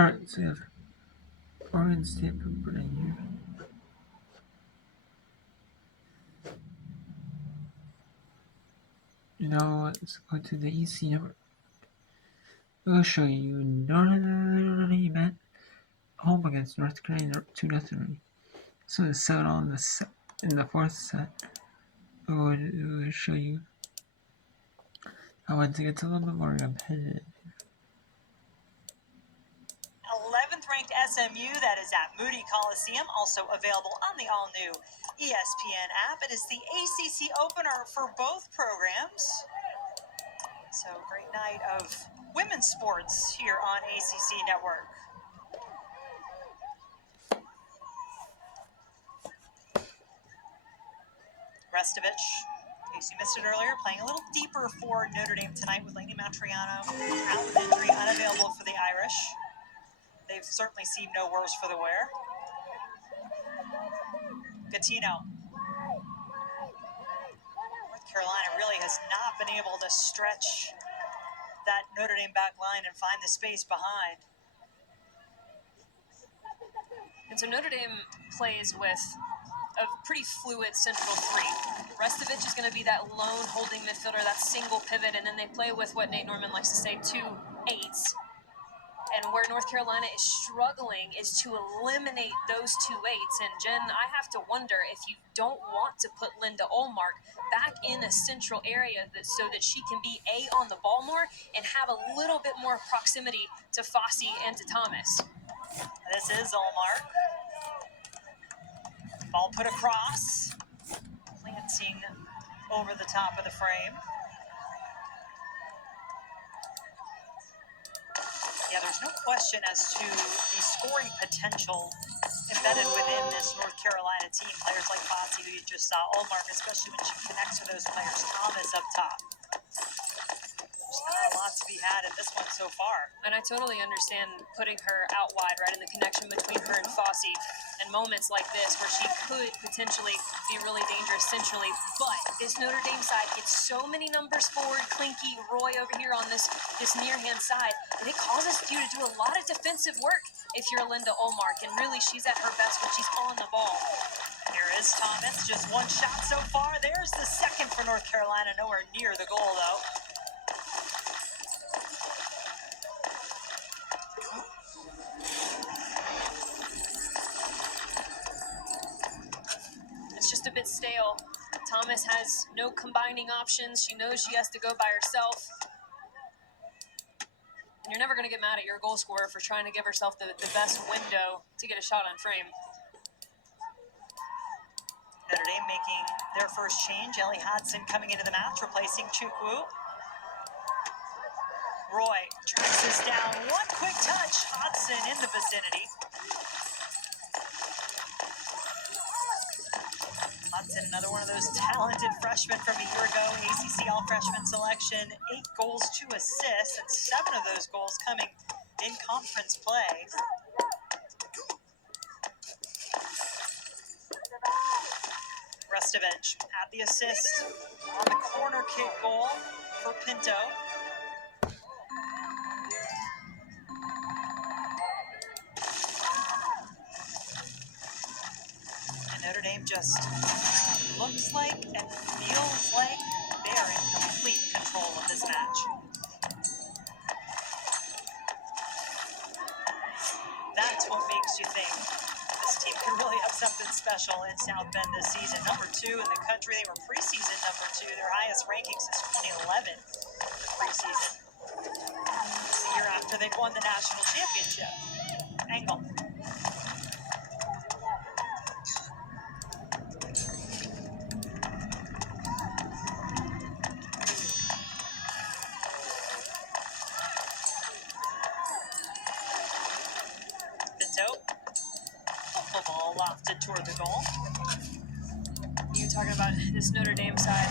Alright, so you have Oregon State right here. Now let's go to the EC network. We'll show you Notre Dame home against North Carolina 2-0. So it's 7 on in the fourth set. We'll show you how it gets a little bit more competitive. 11th ranked SMU, that is at Moody Coliseum, also available on the all-new ESPN app. It is the ACC opener for both programs. So great night of women's sports here on ACC Network. Restovich, in case you missed it earlier, playing a little deeper for Notre Dame tonight with Lainey Matriano out with injury, unavailable for the Irish. They've certainly seemed no worse for the wear. Gattino. North Carolina really has not been able to stretch that Notre Dame back line and find the space behind. And so Notre Dame plays with a pretty fluid central three. Restovich is going to be that lone holding midfielder, that single pivot, and then they play with what Nate Norman likes to say, 2 8s. And where North Carolina is struggling is to eliminate those 2 8s. And Jen, I have to wonder if you don't want to put Linda Olmark back in a central area so that she can be on the ball more and have a little bit more proximity to Fossey and to Thomas. This is Olmark. Ball put across, planting over the top of the frame. Yeah, there's no question as to the scoring potential embedded within this North Carolina team. Players like Fossey, who you just saw, Olmark, especially when she connects with those players, Thomas up top. There's not a lot to be had in this one so far. And I totally understand putting her out wide, right, in the connection between her and Fossey, and moments like this where she could potentially be really dangerous centrally. But this Notre Dame side gets so many numbers forward, Klinky, Roy over here on this near-hand side, and it causes you to do a lot of defensive work if you're Linda Olmark, and really she's at her best when she's on the ball. Here is Thomas, just one shot so far. There's the second for North Carolina, nowhere near the goal, though. Just a bit stale. Thomas has no combining options. She knows she has to go by herself. And you're never going to get mad at your goal scorer for trying to give herself the best window to get a shot on frame. Notre Dame making their first change. Ellie Hodson coming into the match, replacing Chukwu. Roy tracks this down. One quick touch. Hodson in the vicinity. Hodson, another one of those talented freshmen from a year ago, ACC All-Freshman selection, 8 goals, 2 assists, and 7 of those goals coming in conference play. Restovich at the assist on the corner kick goal for Pinto. Notre Dame just looks like and feels like they're in complete control of this match. That's what makes you think this team could really have something special in South Bend this season. Number 2 in the country. They were preseason number 2, their highest ranking since 2011 preseason. It's the year after they won the national championship. Angle. Ball lofted toward the goal. You're talking about this Notre Dame side.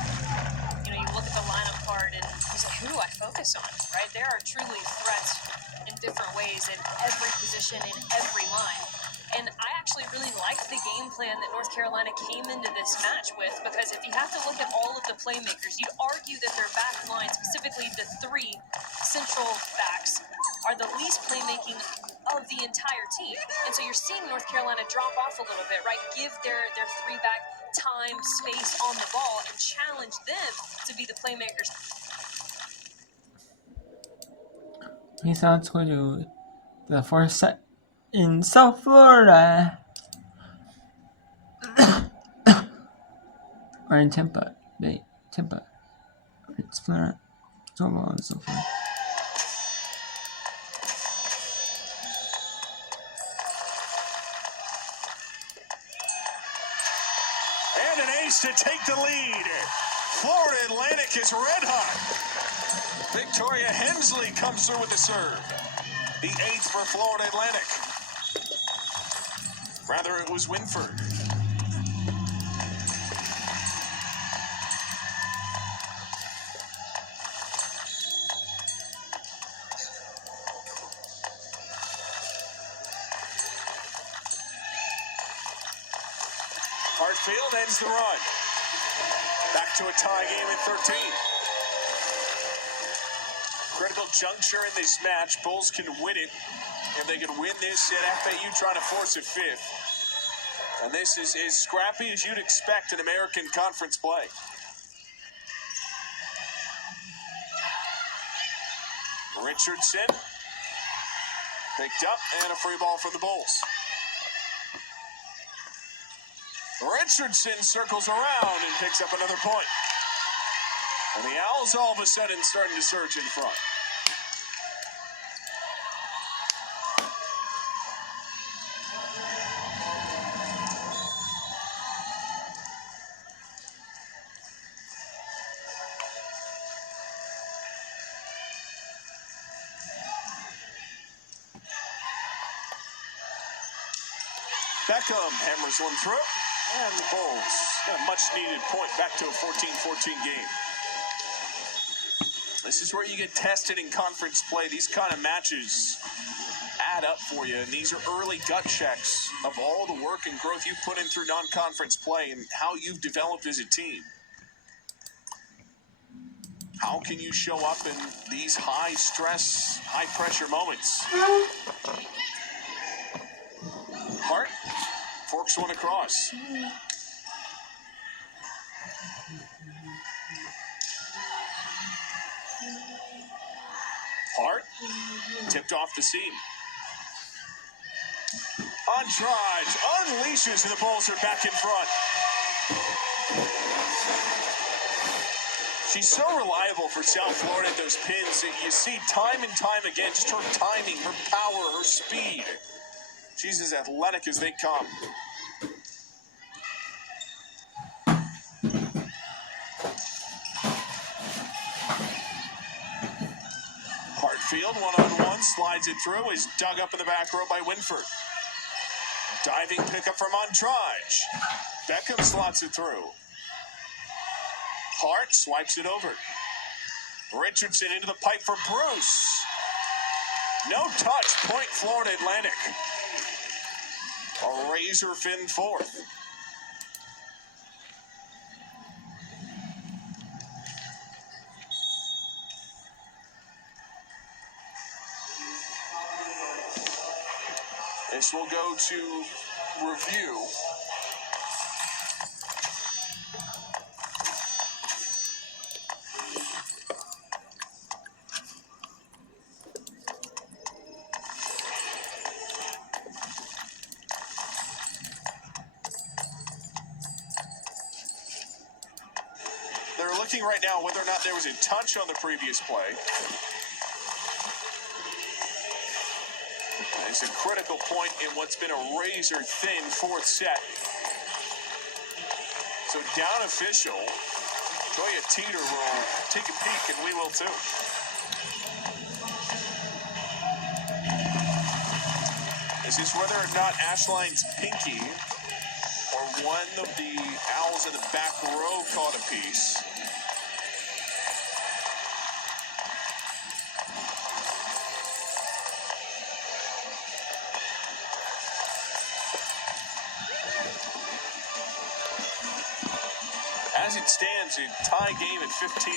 You know, you look at the lineup card and you say, who do I focus on, right? There are truly threats in different ways in every position, in every line. And I actually really liked the game plan that North Carolina came into this match with, because if you have to look at all of the playmakers, you'd argue that their back line, specifically the 3 central backs, are the least playmaking of the entire team. And so you're seeing North Carolina drop off a little bit, right? Give their three-back time, space on the ball, and challenge them to be the playmakers. Peace out to the first set in South Florida. Or in Tampa Bay. Tampa. It's Florida. It's all on so far. And an ace to take the lead. Florida Atlantic is red hot. Victoria Hensley comes through with the serve. The 8th for Florida Atlantic. Rather, it was Winford. Hartfield ends the run. Back to a tie game at 13. Critical juncture in this match. Bulls can win it. If they can win this at FAU, trying to force a 5th. And this is as scrappy as you'd expect in American Conference play. Richardson picked up, and a free ball for the Bulls. Richardson circles around and picks up another point. And the Owls all of a sudden starting to surge in front. Beckham hammers one through. And the Bulls got a much-needed point back to a 14-14 game. This is where you get tested in conference play. These kind of matches add up for you, and these are early gut checks of all the work and growth you've put in through non-conference play and how you've developed as a team. How can you show up in these high-stress, high-pressure moments? Hart forks one across. Hart tipped off the seam. Andrade unleashes, and the Bulls are back in front. She's so reliable for South Florida at those pins. You see time and time again, just her timing, her power, her speed. She's as athletic as they come. Hartfield, one-on-one, slides it through, is dug up in the back row by Winford. Diving pickup from Andrade. Beckham slots it through. Hart swipes it over. Richardson into the pipe for Bruce. No touch, point Florida Atlantic. A razor-thin 4th. This will go to review. They're looking right now whether or not there was a touch on the previous play. It's a critical point in what's been a razor-thin 4th set. So down official, Toya Teeter will take a peek, and we will too. This is whether or not Ashline's pinky or one of the Owls in the back row caught a piece. As it stands, a tie game at 15.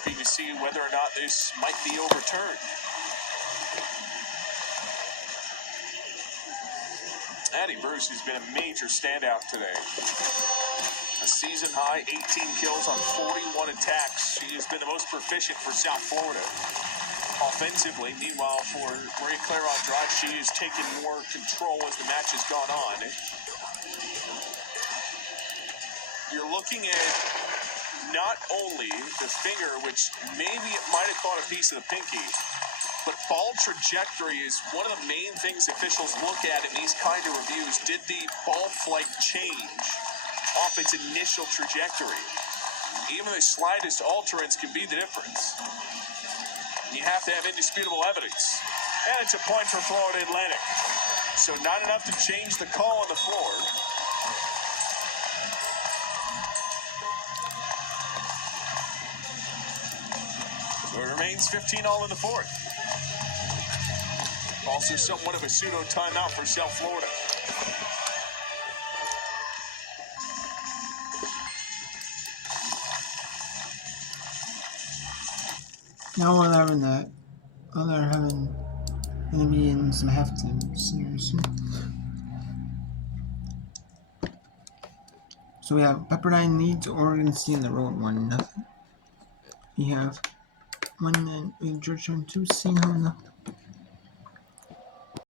looking to see whether or not this might be overturned. Addie Bruce has been a major standout today. A season-high 18 kills on 41 attacks. She has been the most proficient for South Florida. Offensively, meanwhile, for Maria Clara Andrade, she has taken more control as the match has gone on. You're looking at not only the finger, which maybe it might have caught a piece of the pinky, but ball trajectory is one of the main things officials look at in these kind of reviews. Did the ball flight change off its initial trajectory? Even the slightest alterance can be the difference. You have to have indisputable evidence. And it's a point for Florida Atlantic. So not enough to change the call on the floor. So it remains 15-all in the fourth. Also somewhat of a pseudo timeout for South Florida. Now while they're having that, while they're having gonna be in some halftimes here soon. So we have Pepperdine leads Oregon State on the road 1-0. We have Georgetown 2 St. Helena